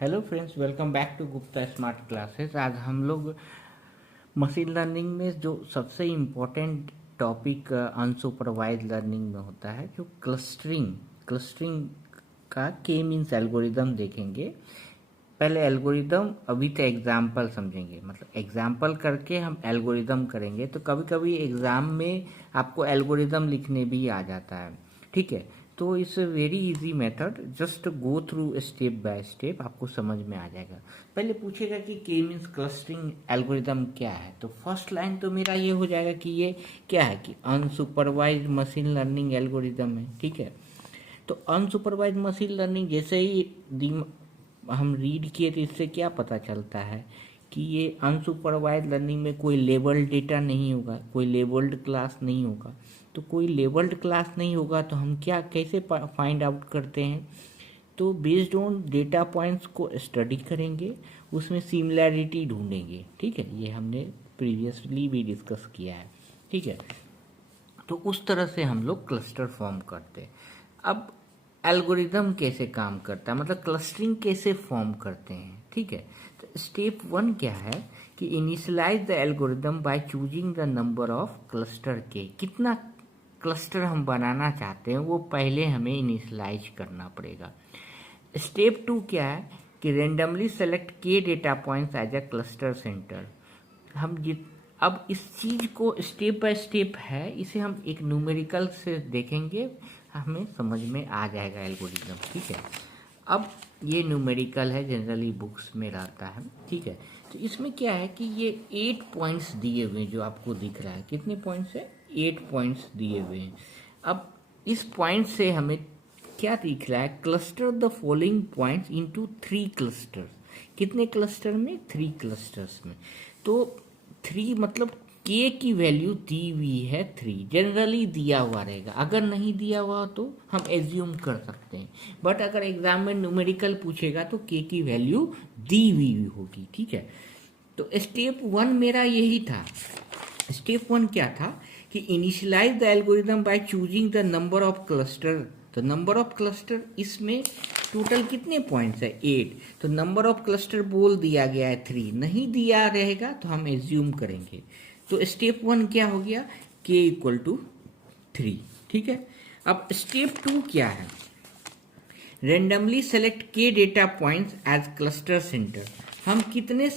Hello friends, welcome back to Gupta smart classes. आज हम लोग मशीन लर्निंग में जो सबसे इम्पोर्टेंट टॉपिक अनसुपरवाइज लर्निंग में होता है, जो क्लस्टरिंग का के मीन्स एल्गोरिदम देखेंगे। पहले एल्गोरिदम, अभी तो एग्जाम्पल समझेंगे, मतलब एग्जाम्पल करके हम एल्गोरिदम करेंगे। तो कभी कभी एग्ज़ाम में आपको एल्गोरिदम लिखने भी आ जाता है, ठीक है। तो it's a very easy method, just go through step by step, आपको समझ में आ जाएगा। पहले पूछेगा कि के मीन्स क्लस्टरिंग एल्गोरिदम क्या है। तो फर्स्ट लाइन तो मेरा ये हो जाएगा कि ये क्या है, कि अनसुपरवाइज्ड मशीन लर्निंग एल्गोरिदम है, ठीक है। तो अनसुपरवाइज्ड मशीन लर्निंग जैसे ही हम रीड किए तो इससे क्या पता चलता है कि ये अनसुपरवाइज्ड लर्निंग में कोई लेबल्ड डेटा नहीं होगा, कोई लेबल्ड क्लास नहीं होगा। तो कोई लेबल्ड क्लास नहीं होगा तो हम क्या कैसे फाइंड आउट करते हैं? तो बेस्ड ऑन डेटा पॉइंट्स को स्टडी करेंगे, उसमें सिमिलैरिटी ढूंढेंगे, ठीक है। ये हमने प्रीवियसली भी डिस्कस किया है, ठीक है। तो उस तरह से हम लोग क्लस्टर फॉर्म करते हैं। अब एल्गोरिदम कैसे काम करता है, मतलब क्लस्टरिंग कैसे फॉर्म करते हैं, ठीक है। तो स्टेप 1 क्या है कि initialize the algorithm by choosing the number of cluster k. कितना क्लस्टर हम बनाना चाहते हैं वो पहले हमें इनिशियलाइज करना पड़ेगा। स्टेप 2 क्या है कि randomly select k data points as a cluster center. हम जित अब इस चीज को स्टेप बाय स्टेप है, इसे हम एक न्यूमेरिकल से देखेंगे, हमें समझ में आ जाएगा एल्गोरिदम, ठीक है। अब ये न्यूमेरिकल है, जनरली बुक्स में रहता है, ठीक है। तो इसमें क्या है कि ये 8 पॉइंट्स दिए हुए हैं, जो आपको दिख रहा है। कितने पॉइंट्स है? 8 पॉइंट्स दिए हुए हैं। अब इस पॉइंट से हमें क्या दिख रहा है? Cluster the following points into 3 clusters. कितने क्लस्टर में? 3 क्लस्टर्स में। तो 3 मतलब के की वैल्यू दी हुई है 3, जनरली दिया हुआ रहेगा। अगर नहीं दिया हुआ तो हम एज्यूम कर सकते हैं, बट अगर एग्जाम में न्यूमेरिकल पूछेगा तो के की वैल्यू दी हुई होगी, ठीक है। तो स्टेप 1 मेरा यही था। स्टेप 1 क्या था कि initialize the algorithm by choosing the number of cluster. तो नंबर ऑफ क्लस्टर, इसमें टोटल कितने पॉइंट्स है? 8। तो नंबर ऑफ क्लस्टर बोल दिया गया है 3, नहीं दिया रहेगा तो हम एज्यूम करेंगे। तो स्टेप 1 क्या हो गया? के इक्वल टू 3, ठीक है। अब स्टेप 2 क्या है? Randomly select k data points as cluster center. हम कितने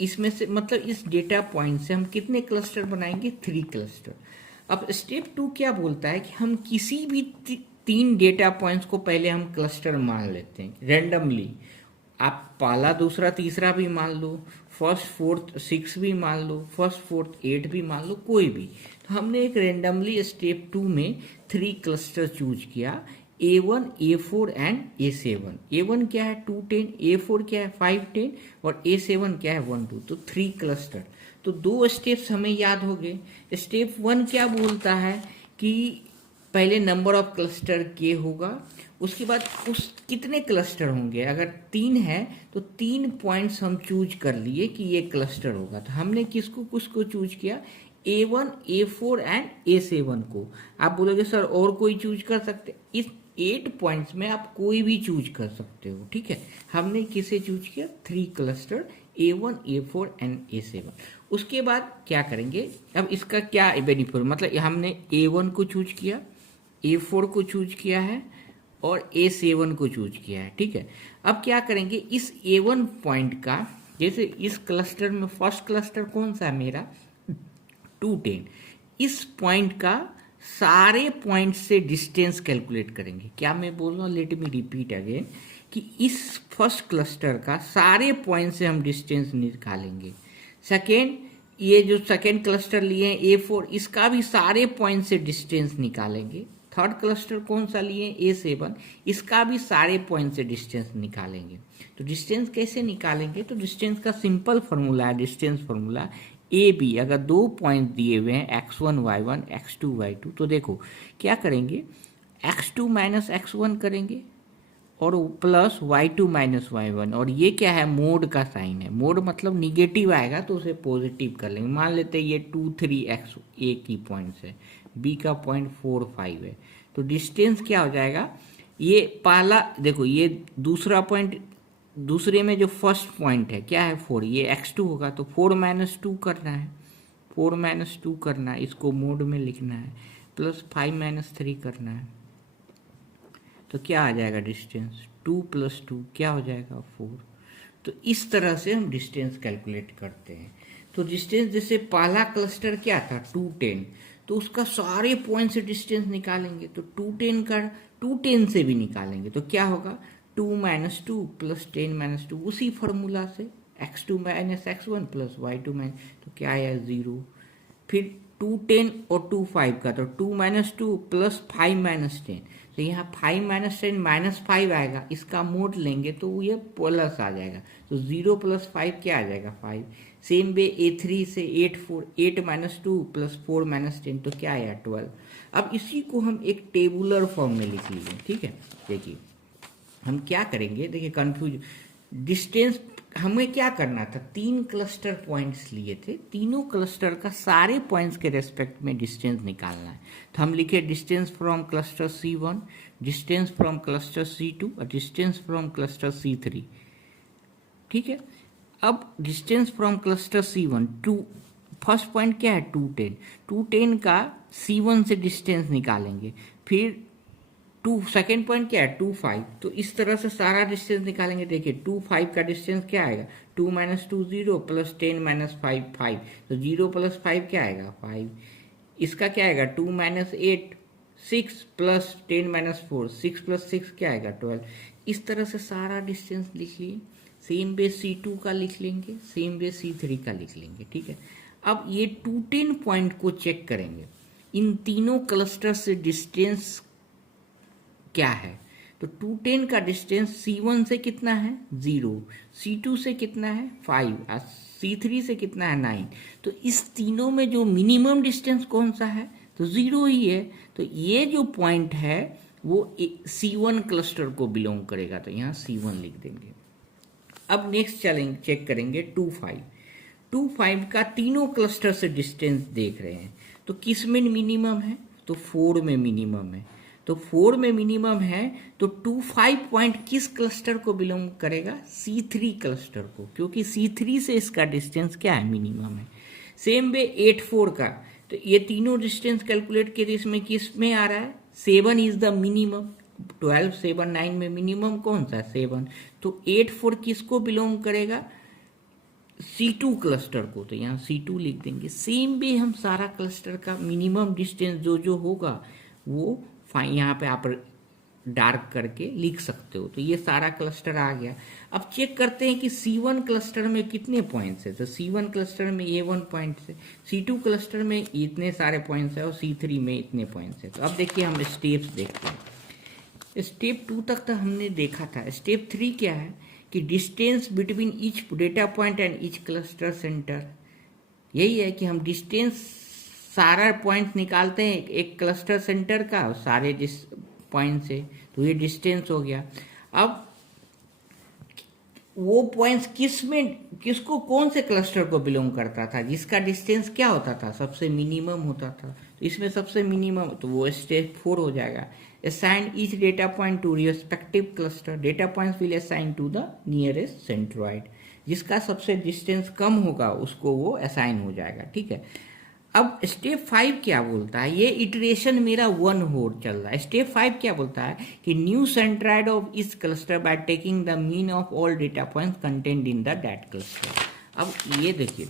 इसमें से, मतलब इस डेटा पॉइंट से हम कितने क्लस्टर बनाएंगे? 3 क्लस्टर। अब स्टेप 2 क्या बोलता है कि हम किसी भी 3 डेटा पॉइंट्स को पहले हम क्लस्टर मान लेते हैं रेंडमली। आप पहला, दूसरा, तीसरा भी मान लो, फर्स्ट, फोर्थ, 6 भी मान लो, फर्स्ट, फोर्थ, 8 भी मान लो, कोई भी। तो हमने एक रेंडमली स्टेप 2 में 3 क्लस्टर चूज किया, A1, A4 and A7। A1 क्या है? 2, 10। A4 क्या है? 5, 10। और A7 क्या है? 1, 2। तो 3 क्लस्टर। तो 2 स्टेप्स हमें याद हो गए। स्टेप 1 क्या बोलता है कि पहले नंबर ऑफ क्लस्टर के होगा, उसके बाद उस कितने क्लस्टर होंगे। अगर 3 है तो 3 पॉइंट्स हम चूज कर लिए कि ये क्लस्टर होगा। तो हमने किसको चूज किया? A1, A4 एंड A7 को। आप बोलोगे सर और कोई चूज कर सकते? इस 8 पॉइंट्स में आप कोई भी चूज कर सकते हो, ठीक है। हमने किसे चूज किया? 3 cluster, A1, A4 and A7। उसके बाद क्या करेंगे? अब इसका क्या बेनिफिट, मतलब हमने A1 को चूज किया, A4 को चूज किया है और A7 को चूज किया है, ठीक है। अब क्या करेंगे? इस A1 पॉइंट का, जैसे इस क्लस्टर में फर्स्ट क्लस्टर कौन सा है मेरा? 2, 10। इस पॉइंट का सारे पॉइंट से डिस्टेंस कैलकुलेट करेंगे। क्या मैं बोल रहा हूँ? लेट मी रिपीट अगेन, कि इस फर्स्ट क्लस्टर का सारे पॉइंट से हम डिस्टेंस निकालेंगे। सेकेंड, ये जो सेकेंड क्लस्टर लिए हैं A4, इसका भी सारे पॉइंट से डिस्टेंस निकालेंगे। थर्ड क्लस्टर कौन सा लिए? A7, इसका भी सारे पॉइंट से डिस्टेंस निकालेंगे। तो डिस्टेंस कैसे निकालेंगे? तो डिस्टेंस का सिंपल फॉर्मूला है, डिस्टेंस फॉर्मूला ए बी। अगर 2 पॉइंट दिए हुए हैं x1 y1 x2 y2, तो देखो क्या करेंगे? x2 माइनस x1 करेंगे और प्लस y2 माइनस y1। और ये क्या है? मोड का साइन है। मोड मतलब निगेटिव आएगा तो उसे पॉजिटिव कर लेंगे। मान लेते हैं ये 2, 3 x ए की पॉइंट्स है, बी का पॉइंट 4, 5 है। तो डिस्टेंस क्या हो जाएगा? ये पहला देखो, ये दूसरा पॉइंट दूसरे में जो फर्स्ट पॉइंट है क्या है 4, ये x2 होगा तो 4 माइनस टू करना है, 4 माइनस टू करना है, इसको मोड में लिखना है, प्लस 5 माइनस 3 करना है, तो क्या आ जाएगा डिस्टेंस 2 प्लस 2 क्या हो जाएगा 4। तो इस तरह से हम डिस्टेंस कैलकुलेट करते हैं। तो डिस्टेंस जैसे पहला क्लस्टर क्या था 2 10, तो उसका सारे पॉइंट से डिस्टेंस निकालेंगे, तो 2 10 का 2 10 से भी निकालेंगे तो क्या होगा 2 minus two plus 10 minus two, उसी फॉर्मूला से x2 minus x1 plus y2 minus, तो क्या आया 0। फिर 2 10 और 2 5 का, तो 2 माइनस टू प्लस 5 माइनस 10, तो यहाँ 5 माइनस 10 माइनस 5 आएगा, इसका मोड लेंगे तो ये प्लस आ जाएगा, तो 0 प्लस 5 क्या आ जाएगा 5। सेम वे A3 से 8 माइनस टू प्लस 4 माइनस 10, तो क्या आया 12। अब इसी को हम एक टेबुलर फॉर्म में लिख लीजिए, ठीक है। देखिए हम क्या करेंगे, देखिए कंफ्यूज डिस्टेंस हमें क्या करना था, 3 क्लस्टर पॉइंट्स लिए थे, तीनों क्लस्टर का सारे पॉइंट्स के रेस्पेक्ट में डिस्टेंस निकालना है। तो हम लिखे distance from cluster C1, distance from cluster C2 और डिस्टेंस फ्रॉम क्लस्टर C3, ठीक है। अब distance from cluster C1 to first point क्या है 2 10, 2 10 का C1 से डिस्टेंस निकालेंगे, फिर 2 सेकेंड पॉइंट क्या है 2 5, तो इस तरह से सारा डिस्टेंस निकालेंगे। देखिए 2 5 का डिस्टेंस क्या आएगा 2 माइनस टू 0 प्लस 10 माइनस 5 5, तो 0 प्लस 5 क्या आएगा 5। इसका क्या आएगा 2 माइनस 8 6 प्लस 10 माइनस 4 6 प्लस 6 क्या आएगा 12। इस तरह से सारा डिस्टेंस लिख लिए। सेम वे C2 का लिख लेंगे, सेम वे C3 का लिख लेंगे, ठीक है। अब ये 2 10 पॉइंट को चेक करेंगे, इन तीनों क्लस्टर से डिस्टेंस क्या है, तो 2 10 का डिस्टेंस C1 से कितना है 0, C2 से कितना है 5 और C3 से कितना है 9, तो इस तीनों में जो मिनिमम डिस्टेंस कौन सा है तो 0 ही है। तो ये जो पॉइंट है वो C1 क्लस्टर को बिलोंग करेगा, तो यहाँ C1 लिख देंगे। अब नेक्स्ट चलेंगे, चेक करेंगे 2 5 का तीनों क्लस्टर से डिस्टेंस देख रहे हैं, तो किस में मिनिमम है तो 4 में मिनिमम है, तो 4 में मिनिमम है तो 2 5 पॉइंट किस क्लस्टर को बिलोंग करेगा C3 क्लस्टर को, क्योंकि C3 से इसका डिस्टेंस क्या है मिनिमम है। सेम वे 8 4 का, तो ये तीनों डिस्टेंस कैलकुलेट किए, इसमें किस में आ रहा है 7 इज द मिनिमम, 12 7 9 में मिनिमम कौन सा 7, तो 8 4 किसको बिलोंग करेगा C2 क्लस्टर को, तो यहाँ C2 लिख देंगे। सेम भी हम सारा क्लस्टर का मिनिमम डिस्टेंस जो जो होगा वो यहाँ पे आप डार्क करके लिख सकते हो। तो ये सारा क्लस्टर आ गया। अब चेक करते हैं कि C1 क्लस्टर में कितने पॉइंट्स है, तो C1 क्लस्टर में A1 पॉइंट्स है, C2 क्लस्टर में इतने सारे पॉइंट्स है और C3 में इतने पॉइंट्स है। तो अब देखिए हम स्टेप्स देखते हैं। स्टेप 2 तक तो हमने देखा था। स्टेप 3 क्या है कि distance between each data point and each cluster centre, यही है कि हम डिस्टेंस सारा पॉइंट निकालते हैं एक क्लस्टर सेंटर का सारे पॉइंट से, तो ये डिस्टेंस हो गया। अब वो पॉइंट्स किसको कौन से क्लस्टर को बिलोंग करता था जिसका डिस्टेंस क्या होता था सबसे मिनिमम होता था, तो इसमें सबसे मिनिमम, तो वो स्टेप 4 हो जाएगा। assign each data point to respective cluster, data points will assign to the nearest centroid, जिसका सबसे डिस्टेंस कम होगा उसको वो असाइन हो जाएगा, ठीक है। अब स्टेप 5 क्या बोलता है, ये इटरेशन मेरा 1 हो चल रहा है। स्टेप 5 क्या बोलता है कि न्यू सेंट्राइड ऑफ इस cluster by taking the mean of all data points content in the that cluster. अब ये देखिए,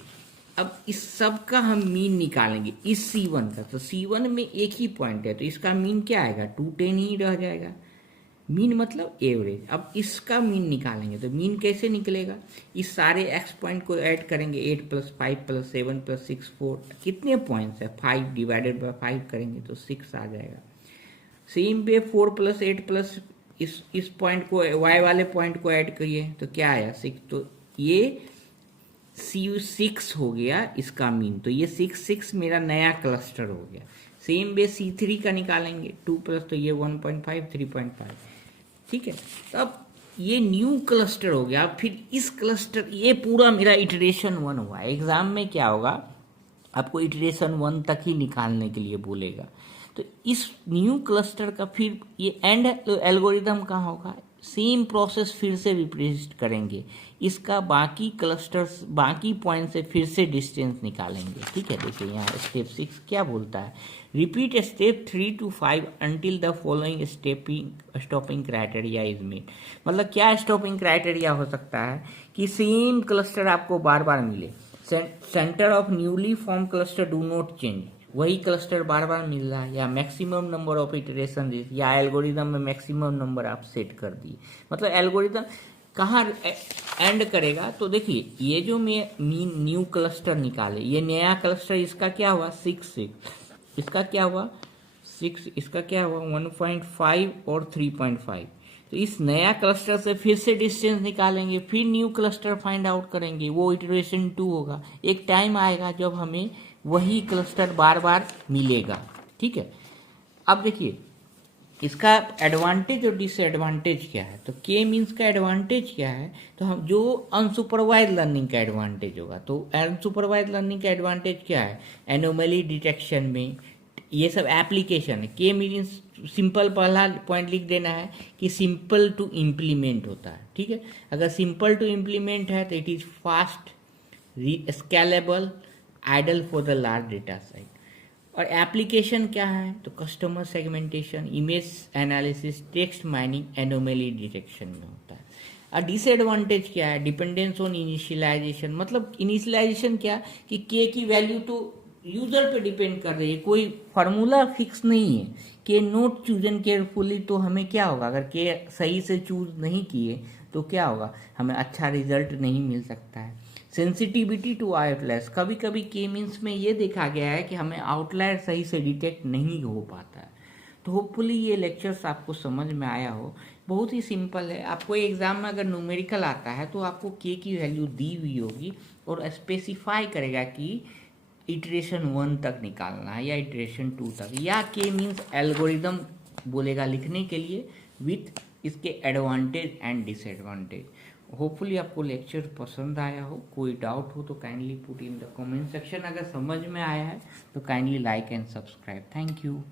अब इस सब का हम मीन निकालेंगे इस C1 का, तो C1 में एक ही पॉइंट है तो इसका मीन क्या आएगा 2 10 ही रह जाएगा, मीन मतलब एवरेज। अब इसका मीन निकालेंगे तो मीन कैसे निकलेगा, इस सारे x पॉइंट को ऐड करेंगे, 8 प्लस 5 प्लस 7 प्लस 6 4, कितने पॉइंट्स है 5 डिवाइडेड बाय 5 करेंगे तो 6 आ जाएगा। सेम वे 4 प्लस 8 प्लस इस पॉइंट को y वाले पॉइंट को ऐड करिए तो क्या आया 6, तो ये C6 हो गया इसका मीन, तो ये 6 मेरा नया क्लस्टर हो गया। सेम वे C3 का निकालेंगे 2 प्लस, तो ये 1.5 3.5, ठीक है। तो अब ये न्यू क्लस्टर हो गया। फिर इस क्लस्टर, ये पूरा मेरा इटरेशन 1 हुआ। एग्जाम में क्या होगा आपको इटरेशन 1 तक ही निकालने के लिए बोलेगा। तो इस न्यू क्लस्टर का फिर ये एंड एल्गोरिदम कहाँ होगा, सेम प्रोसेस फिर से रिप्रेजेंट करेंगे, इसका बाकी क्लस्टर्स बाकी पॉइंट से फिर से डिस्टेंस निकालेंगे। ठीक है, देखिए यहाँ स्टेप 6 क्या बोलता है, repeat step 3 to 5 until the following stopping criteria is meet. मतलब क्या स्टॉपिंग क्राइटेरिया हो सकता है कि सेम क्लस्टर आपको बार बार मिले, centre of newly form cluster do not change, वही क्लस्टर बार बार मिल रहा है, या मैक्सिमम नंबर ऑफ इटरेशन, या एल्गोरिदम में मैक्सिमम नंबर आप सेट कर दिए। मतलब एल्गोरिदम कहाँ एंड करेगा, तो देखिए ये जो मैं न्यू क्लस्टर निकाले, ये नया क्लस्टर, इसका क्या हुआ 6, इसका क्या हुआ 6, इसका क्या हुआ 1.5 और 3.5। तो इस नया क्लस्टर से फिर से डिस्टेंस निकालेंगे, फिर न्यू क्लस्टर फाइंड आउट करेंगे, वो इटरेशन 2 होगा। एक टाइम आएगा जब हमें वही क्लस्टर बार बार मिलेगा। ठीक है, अब देखिए इसका एडवांटेज और डिसएडवांटेज क्या है। तो के मीन्स का एडवांटेज क्या है, तो हम जो अनसुपरवाइज लर्निंग का एडवांटेज होगा, तो अनसुपरवाइज लर्निंग का एडवांटेज क्या है, एनोमली डिटेक्शन में ये सब एप्लीकेशन है। के मीन्स सिंपल, पहला पॉइंट लिख देना है कि सिंपल टू इम्प्लीमेंट होता है। ठीक है, अगर सिंपल टू इम्प्लीमेंट है तो it is fast, scalable, ideal for the large data set. और एप्लीकेशन क्या है, तो customer segmentation, image analysis, text mining, anomaly detection में होता है। और डिसएडवांटेज क्या है, डिपेंडेंस ऑन इनिशियलाइजेशन। मतलब इनिशियलाइजेशन क्या कि के की वैल्यू तो यूजर पे डिपेंड कर रही है, कोई फार्मूला फिक्स नहीं है। के नोट चूजन केयरफुली, तो हमें क्या होगा, अगर के सही से चूज नहीं किए तो क्या होगा, हमें अच्छा रिजल्ट नहीं मिल सकता है। सेंसिटिविटी टू आउटलायर्स, कभी कभी के मीन्स में ये देखा गया है कि हमें आउटलायर सही से डिटेक्ट नहीं हो पाता है। तो होपफुली ये लेक्चर्स आपको समझ में आया हो। बहुत ही सिंपल है, आपको एग्जाम में अगर न्यूमेरिकल आता है तो आपको के की वैल्यू दी हुई होगी और स्पेसिफाई करेगा कि इटरेशन 1 तक निकालना है या इटरेशन 2 तक, या के मीन्स एल्गोरिदम बोलेगा लिखने के लिए विथ इसके एडवांटेज एंड डिसएडवांटेज। होपफुली आपको लेक्चर पसंद आया हो। कोई डाउट हो तो kindly put in the comment section. अगर समझ में आया है तो kindly like and subscribe. Thank you.